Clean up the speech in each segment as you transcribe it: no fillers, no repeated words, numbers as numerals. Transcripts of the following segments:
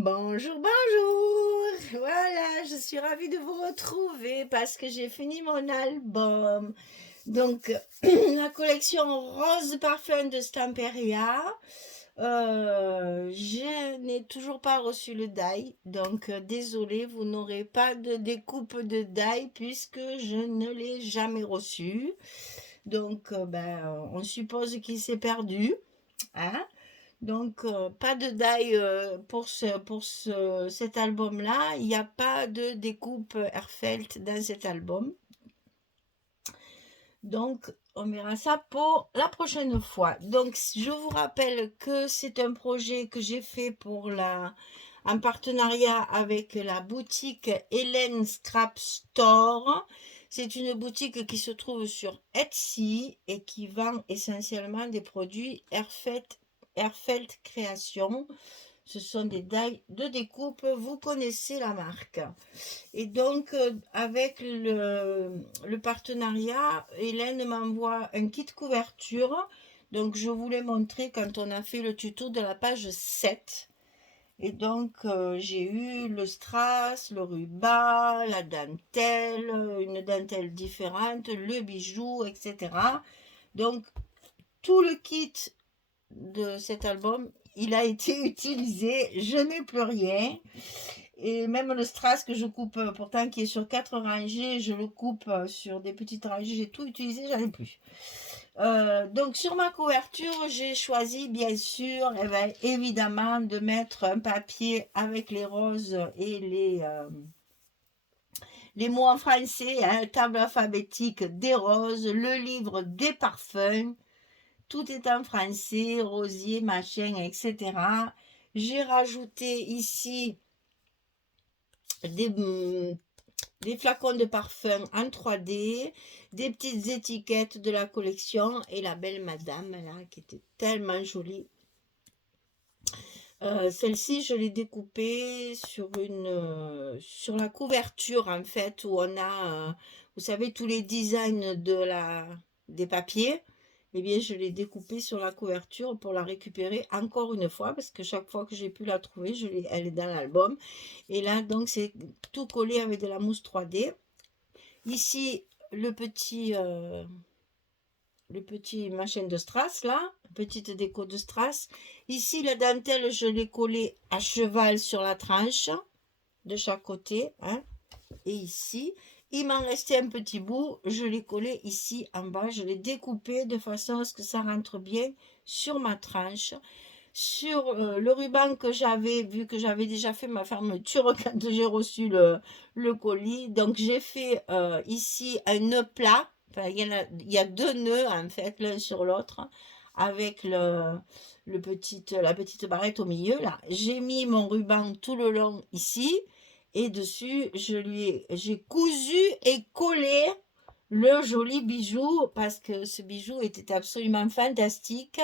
Bonjour, bonjour. Voilà, je suis ravie de vous retrouver parce que j'ai fini mon album. Donc, la collection Rose Parfum de Stamperia. Je n'ai toujours pas reçu le die. Donc, désolé, vous n'aurez pas de découpe de die puisque je ne l'ai jamais reçu. Donc, on suppose qu'il s'est perdu. Hein? Donc, pas de die cet album-là. Il n'y a pas de découpe Herfelt dans cet album. Donc, on verra ça pour la prochaine fois. Donc, je vous rappelle que c'est un projet que j'ai fait en partenariat avec la boutique Hélène Scrap Store. C'est une boutique qui se trouve sur Etsy et qui vend essentiellement des produits Herfelt Création. Ce sont des die de découpe, vous connaissez la marque. Et donc, avec le partenariat, Hélène m'envoie un kit couverture. Donc, je vous l'ai montré quand on a fait le tuto de la page 7. Et donc, j'ai eu le strass, le ruban, la dentelle, une dentelle différente, le bijou, etc. Donc, tout le kit de cet album, il a été utilisé. Je n'ai plus rien. Et même le strass que je coupe, pourtant qui est sur 4 rangées, je le coupe sur des petites rangées. J'ai tout utilisé, j'en ai plus. Donc sur ma couverture, j'ai choisi bien sûr, évidemment, de mettre un papier avec les roses et les mots en français, hein, table alphabétique des roses, le livre des parfums. Tout est en français, rosier, machin, etc. J'ai rajouté ici des, des flacons de parfum en 3D, des petites étiquettes de la collection et la belle madame là qui était tellement jolie. Celle-ci, je l'ai découpée sur la couverture en fait où on a, vous savez, tous les designs des papiers. Eh bien, je l'ai découpée sur la couverture pour la récupérer encore une fois parce que chaque fois que j'ai pu la trouver, elle est dans l'album. Et là, donc, c'est tout collé avec de la mousse 3D. Ici, le petit machin de strass là, petite déco de strass. Ici, la dentelle, je l'ai collée à cheval sur la tranche de chaque côté, hein. Et ici, il m'en restait un petit bout, je l'ai collé ici en bas, je l'ai découpé de façon à ce que ça rentre bien sur ma tranche. Sur le ruban que j'avais, vu que j'avais déjà fait ma fermeture quand j'ai reçu le colis, donc j'ai fait ici un nœud plat. Enfin, il y a deux nœuds en fait, l'un sur l'autre, avec la petite barrette au milieu là. J'ai mis mon ruban tout le long ici, et dessus, j'ai cousu et collé le joli bijou parce que ce bijou était absolument fantastique.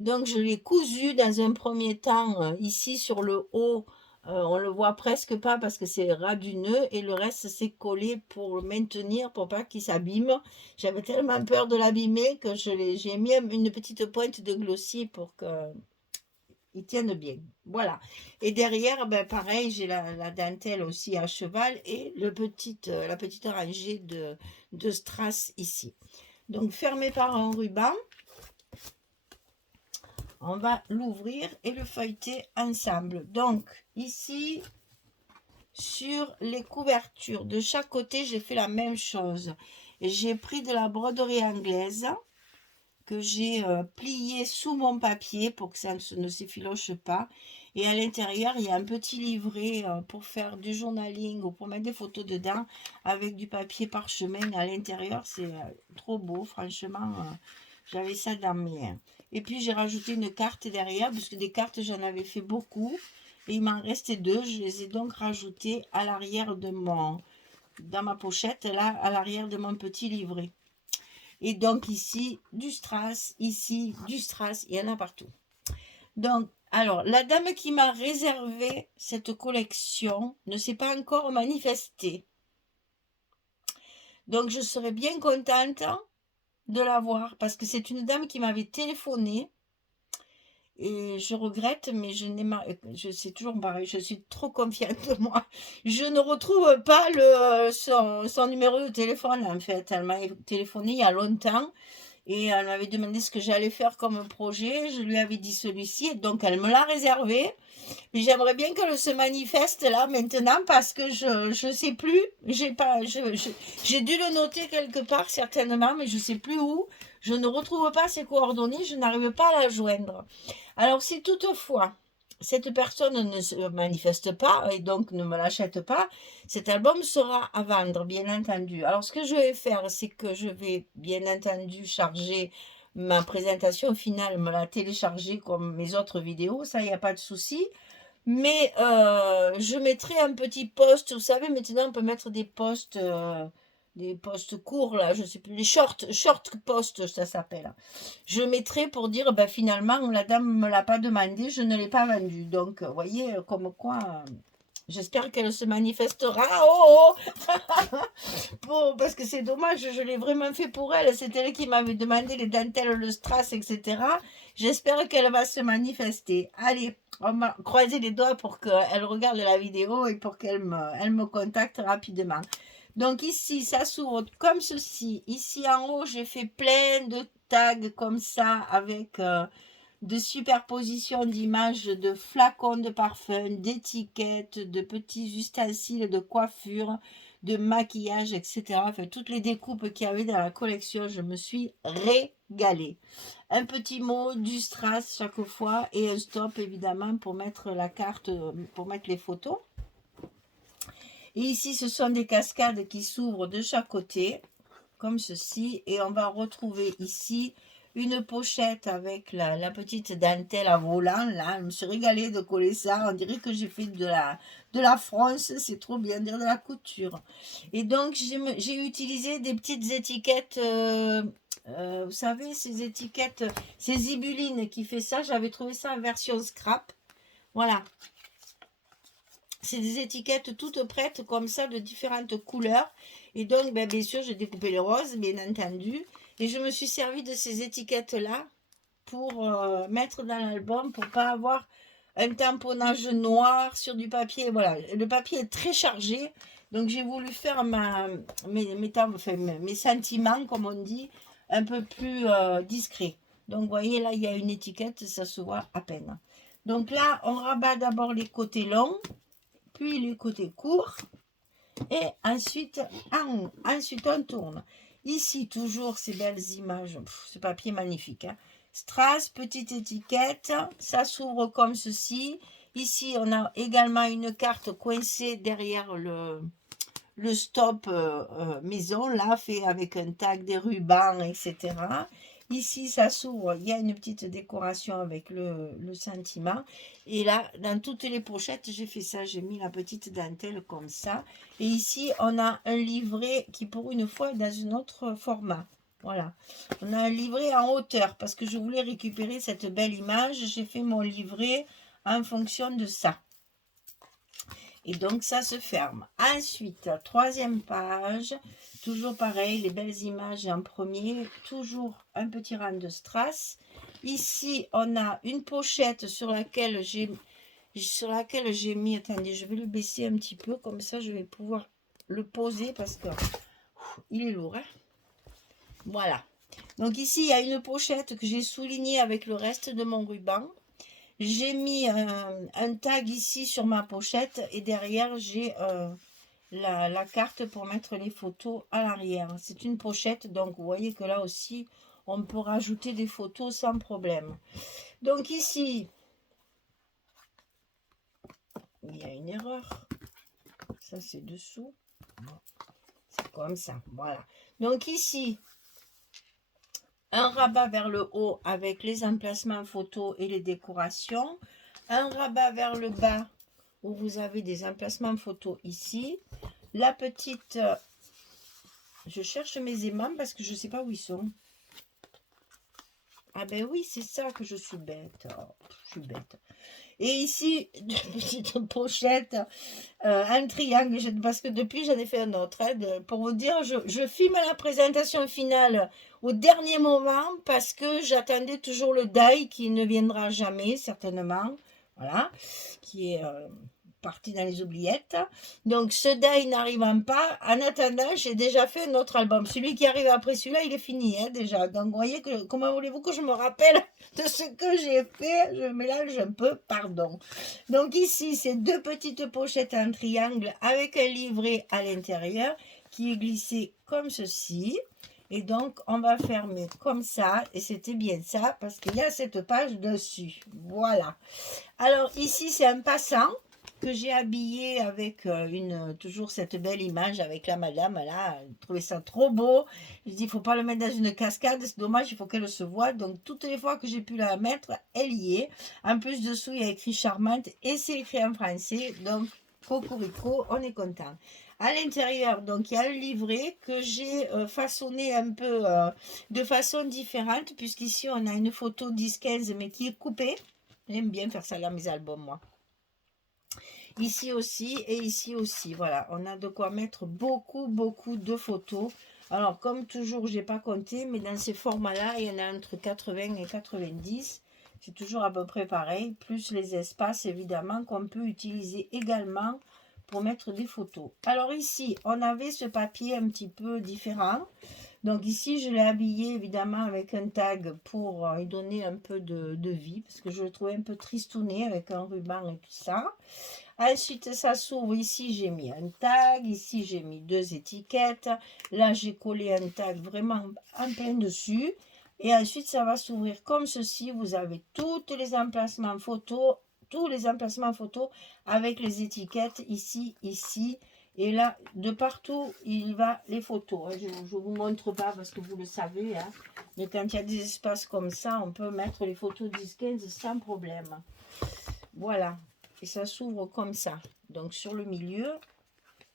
Donc je l'ai cousu dans un premier temps ici sur le haut. On le voit presque pas parce que c'est ras du nœud et le reste c'est collé pour le maintenir pour pas qu'il s'abîme. J'avais tellement peur de l'abîmer que j'ai mis une petite pointe de glossy pour qu'ils tiennent bien. Voilà. Et derrière, ben, pareil, j'ai la dentelle aussi à cheval et la petite rangée de strass ici. Donc fermé par un ruban. On va l'ouvrir et le feuilleter ensemble. Donc ici, sur les couvertures de chaque côté, j'ai fait la même chose. J'ai pris de la broderie anglaise que j'ai pliée sous mon papier pour que ça ne s'effiloche pas. Et à l'intérieur, il y a un petit livret pour faire du journaling ou pour mettre des photos dedans avec du papier parchemin à l'intérieur. C'est trop beau, franchement. J'avais ça dans mes... Et puis j'ai rajouté une carte derrière, parce que des cartes, j'en avais fait beaucoup. Et il m'en restait deux. Je les ai donc rajoutées à l'arrière dans ma pochette, là, à l'arrière de mon petit livret. Et donc ici, du strass, ici, du strass, il y en a partout. Donc, alors, la dame qui m'a réservé cette collection ne s'est pas encore manifestée. Donc, je serais bien contente de la voir parce que c'est une dame qui m'avait téléphoné Et je regrette, mais c'est toujours pareil, je suis trop confiante de moi. Je ne retrouve pas son numéro de téléphone, en fait. Elle m'a téléphoné il y a longtemps et elle m'avait demandé ce que j'allais faire comme projet. Je lui avais dit celui-ci, et donc elle me l'a réservé. Mais j'aimerais bien qu'elle se manifeste là maintenant parce que je sais plus. J'ai dû le noter quelque part certainement, mais je sais plus où. Je ne retrouve pas ses coordonnées, je n'arrive pas à la joindre. Alors si toutefois cette personne ne se manifeste pas et donc ne me l'achète pas, cet album sera à vendre, bien entendu. Alors ce que je vais faire, c'est que je vais bien entendu charger ma présentation finale, me la télécharger comme mes autres vidéos, ça, il n'y a pas de souci. Mais je mettrai un petit post, vous savez, maintenant on peut mettre des posts courts, là, je sais plus, les short posts, ça s'appelle. Je mettrai pour dire, ben, finalement, la dame ne me l'a pas demandé, je ne l'ai pas vendu. Donc, vous voyez, comme quoi, j'espère qu'elle se manifestera. Oh, oh bon, parce que c'est dommage, je l'ai vraiment fait pour elle. C'est elle qui m'avait demandé les dentelles, le strass, etc. J'espère qu'elle va se manifester. Allez, on va croiser les doigts pour qu'elle regarde la vidéo et pour elle me contacte rapidement. Donc ici, ça s'ouvre comme ceci. Ici en haut, j'ai fait plein de tags comme ça avec de superpositions d'images de flacons de parfum, d'étiquettes, de petits ustensiles de coiffure, de maquillage, etc. Enfin, toutes les découpes qu'il y avait dans la collection, je me suis régalée. Un petit mot, du strass chaque fois et un stop évidemment pour mettre la carte, pour mettre les photos. Et ici, ce sont des cascades qui s'ouvrent de chaque côté, comme ceci. Et on va retrouver ici une pochette avec la petite dentelle à volant. Là, je me suis régalée de coller ça. On dirait que j'ai fait de la France. C'est trop bien, dire de la couture. Et donc, j'ai utilisé des petites étiquettes... vous savez, ces étiquettes, c'est Zibuline qui fait ça. J'avais trouvé ça en version scrap. Voilà. C'est des étiquettes toutes prêtes comme ça de différentes couleurs. Et donc, ben, bien sûr, j'ai découpé les roses, bien entendu. Et je me suis servi de ces étiquettes-là pour mettre dans l'album pour pas avoir un tamponnage noir sur du papier. Voilà, le papier est très chargé. Donc, j'ai voulu faire mes sentiments, comme on dit, un peu plus discrets. Donc, vous voyez, là, il y a une étiquette, ça se voit à peine. Donc là, on rabat d'abord les côtés longs, puis les côtés courts, et ensuite on tourne. Ici, toujours ces belles images, ce papier magnifique. Hein. Strass, petite étiquette, ça s'ouvre comme ceci. Ici, on a également une carte coincée derrière le stop maison, là, fait avec un tag, des rubans, etc. Ici, ça s'ouvre, il y a une petite décoration avec le sentiment. Et là, dans toutes les pochettes, j'ai fait ça, j'ai mis la petite dentelle comme ça. Et ici, on a un livret qui, pour une fois, est dans un autre format. Voilà. On a un livret en hauteur parce que je voulais récupérer cette belle image. J'ai fait mon livret en fonction de ça. Et donc, ça se ferme. Ensuite, troisième page, toujours pareil, les belles images en premier, toujours un petit rang de strass. Ici, on a une pochette sur laquelle j'ai mis, attendez, je vais le baisser un petit peu, comme ça, je vais pouvoir le poser parce que il est lourd. Hein, voilà. Donc ici, il y a une pochette que j'ai soulignée avec le reste de mon ruban. J'ai mis un tag ici sur ma pochette et derrière j'ai la carte pour mettre les photos à l'arrière. C'est une pochette, donc vous voyez que là aussi on peut rajouter des photos sans problème. Donc ici, il y a une erreur. Ça c'est dessous. C'est comme ça, voilà. Donc ici, un rabat vers le haut avec les emplacements photos et les décorations. Un rabat vers le bas où vous avez des emplacements photos ici. La petite... je cherche mes aimants parce que je ne sais pas où ils sont. Ah ben oui, c'est ça que je suis bête. Oh, je suis bête. Et ici, une petite pochette, un triangle, parce que depuis j'en ai fait un autre. Hein, pour vous dire, je filme la présentation finale au dernier moment parce que j'attendais toujours le die qui ne viendra jamais, certainement. Voilà, qui est parti dans les oubliettes. Donc ce die n'arrivant pas, en attendant, j'ai déjà fait un autre album. Celui qui arrive après celui-là, il est fini hein, déjà. Donc vous voyez que comment voulez-vous que je me rappelle de ce que j'ai fait? Je mélange un peu, pardon. Donc ici, c'est deux petites pochettes en triangle avec un livret à l'intérieur qui est glissé comme ceci. Et donc, on va fermer comme ça. Et c'était bien ça parce qu'il y a cette page dessus. Voilà. Alors ici, c'est un passant que j'ai habillé avec toujours cette belle image avec la madame là, elle trouvait ça trop beau. Je dis il faut pas le mettre dans une cascade, c'est dommage, il faut qu'elle se voie. Donc toutes les fois que j'ai pu la mettre, elle y est. En plus dessous, il y a écrit charmante et c'est écrit en français. Donc cocorico, on est content. À l'intérieur, donc il y a le livret que j'ai façonné un peu de façon différente puisqu'ici on a une photo 10-15 mais qui est coupée. J'aime bien faire ça dans mes albums moi. Ici aussi et ici aussi. Voilà, on a de quoi mettre beaucoup de photos. Alors, comme toujours, je n'ai pas compté, mais dans ces formats-là, il y en a entre 80 et 90. C'est toujours à peu près pareil, plus les espaces, évidemment, qu'on peut utiliser également pour mettre des photos. Alors ici, on avait ce papier un petit peu différent. Donc ici, je l'ai habillé évidemment avec un tag pour lui donner un peu de vie, parce que je le trouvais un peu tristouné avec un ruban et tout ça. Ensuite, ça s'ouvre. Ici, j'ai mis un tag. Ici, j'ai mis deux étiquettes. Là, j'ai collé un tag vraiment en plein dessus. Et ensuite, ça va s'ouvrir comme ceci. Vous avez tous les emplacements photos, tous les emplacements photos avec les étiquettes ici, ici. Et là, de partout, il va les photos. Je ne vous montre pas parce que vous le savez. Hein. Mais quand il y a des espaces comme ça, on peut mettre les photos 10-15 sans problème. Voilà. Et ça s'ouvre comme ça. Donc sur le milieu,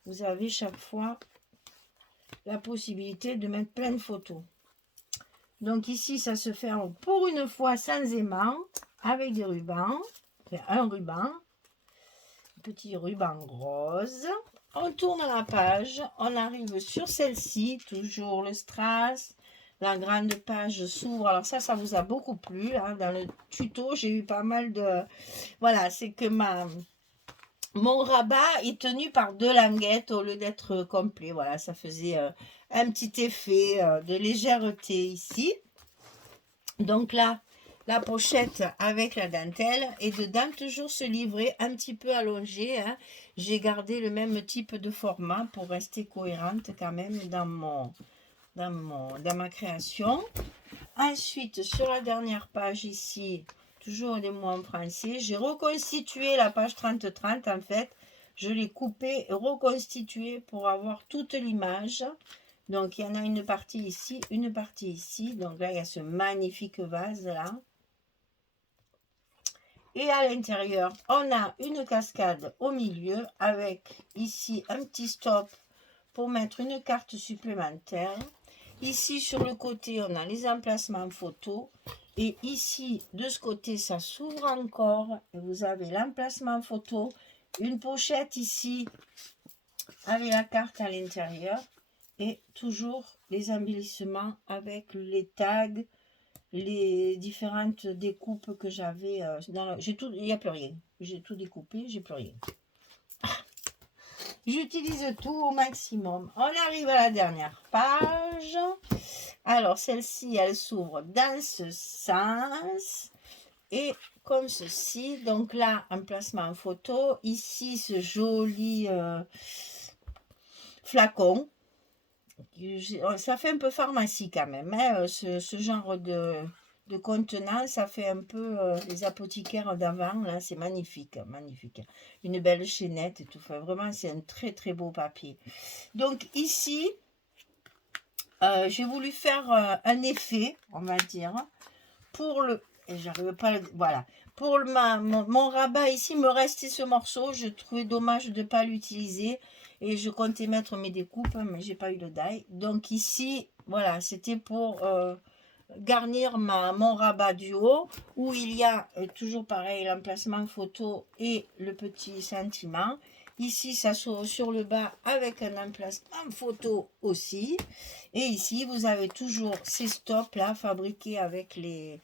vous avez chaque fois la possibilité de mettre plein de photos. Donc ici, ça se ferme pour une fois sans aimant, avec des rubans. Enfin, un ruban, petit ruban rose. On tourne la page, on arrive sur celle-ci, toujours le strass. La grande page s'ouvre. Alors ça vous a beaucoup plu. Hein. Dans le tuto, j'ai eu pas mal de... Voilà, c'est que mon rabat est tenu par deux languettes au lieu d'être complet. Voilà, ça faisait un petit effet de légèreté ici. Donc là, la pochette avec la dentelle et dedans toujours ce livret un petit peu allongé. Hein. J'ai gardé le même type de format pour rester cohérente quand même dans ma création. Ensuite, sur la dernière page ici, toujours des mots en français. J'ai reconstitué la page 30-30 en fait. Je l'ai coupée et reconstituée pour avoir toute l'image. Donc, il y en a une partie ici, une partie ici. Donc là, il y a ce magnifique vase là. Et à l'intérieur, on a une cascade au milieu avec ici un petit stop pour mettre une carte supplémentaire. Ici, sur le côté, on a les emplacements photos. Et ici, de ce côté, ça s'ouvre encore. Et vous avez l'emplacement photo. Une pochette ici, avec la carte à l'intérieur. Et toujours les embellissements avec les tags, les différentes découpes que j'avais. J'ai tout, il n'y a plus rien. J'ai tout découpé, j'ai plus rien. J'utilise tout au maximum. On arrive à la dernière page. Alors, celle-ci, elle s'ouvre dans ce sens. Et comme ceci. Donc là, emplacement photo. Ici, ce joli flacon. Ça fait un peu pharmacie quand même. Hein, ce genre de contenant, ça fait un peu les apothicaires d'avant. Là, c'est magnifique, magnifique. Une belle chaînette et tout. Enfin, vraiment, c'est un très, très beau papier. Donc ici, j'ai voulu faire un effet, on va dire, pour le... Et j'arrive pas à... Voilà. Pour mon rabat ici, me restait ce morceau. Je trouvais dommage de ne pas l'utiliser. Et je comptais mettre mes découpes, mais j'ai pas eu le die. Donc ici, voilà, c'était pour garnir mon rabat du haut, où il y a toujours pareil l'emplacement photo et le petit sentiment. Ici, ça s'ouvre sur le bas avec un emplacement photo aussi. Et ici, vous avez toujours ces stops là fabriqués avec les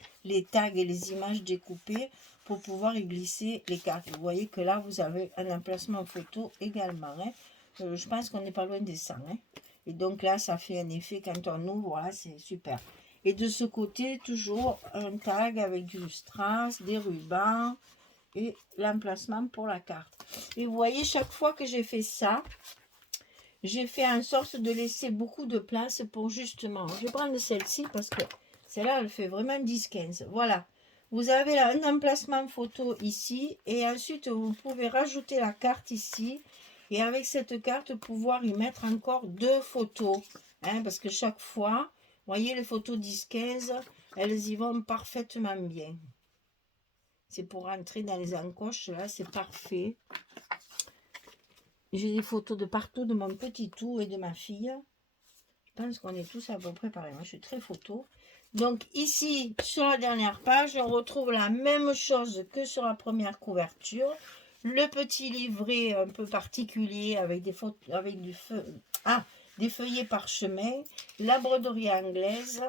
tags et les images découpées pour pouvoir y glisser les cartes. Vous voyez que là, vous avez un emplacement photo également. Hein. Je pense qu'on n'est pas loin des 100. Hein. Et donc là, ça fait un effet quand on ouvre, voilà, c'est super. Et de ce côté, toujours un tag avec du strass, des rubans et l'emplacement pour la carte. Et vous voyez, chaque fois que j'ai fait ça, j'ai fait en sorte de laisser beaucoup de place pour justement... Je vais prendre celle-ci parce que celle-là, elle fait vraiment 10-15. Voilà. Vous avez là un emplacement photo ici. Et ensuite, vous pouvez rajouter la carte ici. Et avec cette carte, pouvoir y mettre encore 2 photos. Hein, parce que chaque fois, vous voyez, les photos 10-15, elles y vont parfaitement bien. C'est pour rentrer dans les encoches. Là, c'est parfait. J'ai des photos de partout, de mon petit tout et de ma fille. Je pense qu'on est tous à peu près pareil. Moi, je suis très photo. Donc ici, sur la dernière page, on retrouve la même chose que sur la première couverture. Le petit livret un peu particulier avec des photos, avec des feuillets parchemin, la broderie anglaise,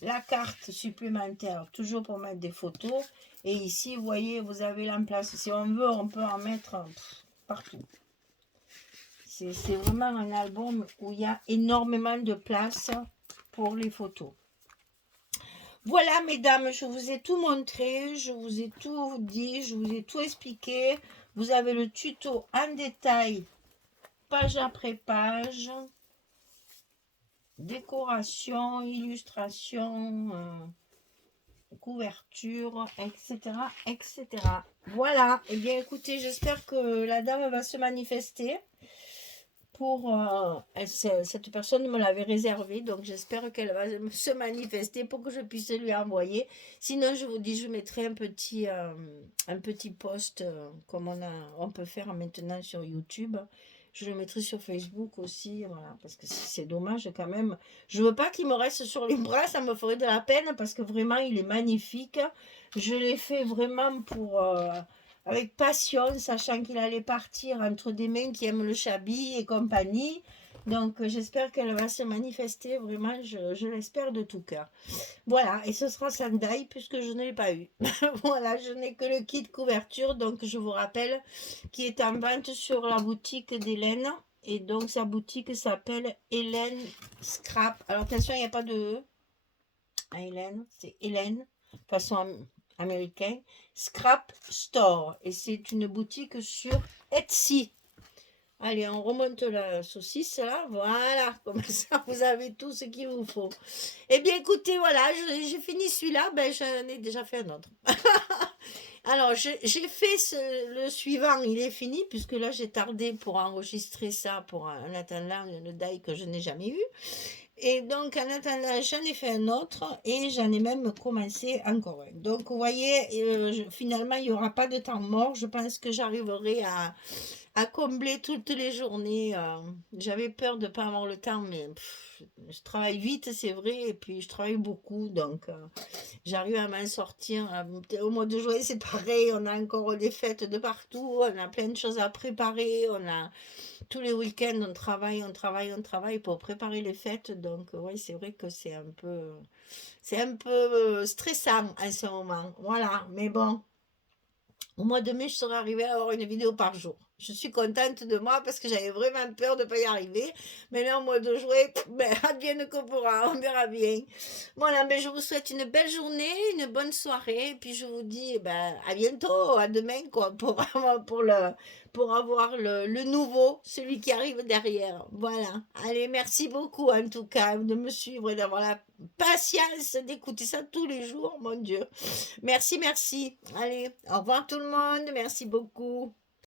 la carte supplémentaire, toujours pour mettre des photos. Et ici, vous voyez, vous avez l'emplacement. Si on veut, on peut en mettre partout. C'est vraiment un album où il y a énormément de place pour les photos. Voilà, mesdames, je vous ai tout montré, je vous ai tout dit, je vous ai tout expliqué. Vous avez le tuto en détail, page après page. Décoration, illustration, couverture, etc., etc. Voilà. Eh bien, écoutez, j'espère que la dame va se manifester. Cette personne me l'avait réservé, donc j'espère qu'elle va se manifester pour que je puisse lui envoyer. Sinon, je vous dis, je mettrai un petit post comme on peut faire maintenant sur YouTube. Je le mettrai sur Facebook aussi, voilà, parce que c'est dommage quand même. Je veux pas qu'il me reste sur les bras, ça me ferait de la peine parce que vraiment il est magnifique. Je l'ai fait vraiment avec passion, sachant qu'il allait partir entre des mains qui aiment le chablis et compagnie. Donc j'espère qu'elle va se manifester, vraiment, je l'espère de tout cœur. Voilà, et ce sera Sandai puisque je ne l'ai pas eu. Voilà, je n'ai que le kit couverture, donc je vous rappelle qui est en vente sur la boutique d'Hélène. Et donc sa boutique s'appelle Hélène Scrap. Alors attention, il n'y a pas de E. Hélène, c'est Hélène, façon américaine. Scrap Store. Et c'est une boutique sur Etsy. Allez, on remonte la saucisse là, voilà, comme ça vous avez tout ce qu'il vous faut. Eh bien écoutez, voilà, j'ai fini celui-là, ben j'en ai déjà fait un autre. Alors j'ai fait le suivant, il est fini, puisque là j'ai tardé pour enregistrer ça pour un attendant, une die que je n'ai jamais eu. Et donc en attendant, j'en ai fait un autre et j'en ai même commencé encore un. Donc vous voyez, finalement il n'y aura pas de temps mort, je pense que j'arriverai à combler toutes les journées. J'avais peur de ne pas avoir le temps, mais je travaille vite, c'est vrai, et puis je travaille beaucoup, donc j'arrive à m'en sortir. Au mois de juin, c'est pareil, on a encore des fêtes de partout, on a plein de choses à préparer, on a tous les week-ends, on travaille pour préparer les fêtes, donc oui, c'est vrai que c'est un peu stressant en ce moment, voilà, mais bon. Au mois de mai, je serai arrivée à avoir une vidéo par jour. Je suis contente de moi parce que j'avais vraiment peur de ne pas y arriver. Mais là, au mois de juillet, advienne que pourra, on verra bien. Voilà, mais je vous souhaite une belle journée, une bonne soirée. Et puis je vous dis à bientôt, à demain, quoi, pour avoir le nouveau, celui qui arrive derrière. Voilà. Allez, merci beaucoup en tout cas de me suivre et d'avoir la patience d'écouter ça tous les jours, mon Dieu. Merci, merci. Allez, au revoir tout le monde. Merci beaucoup.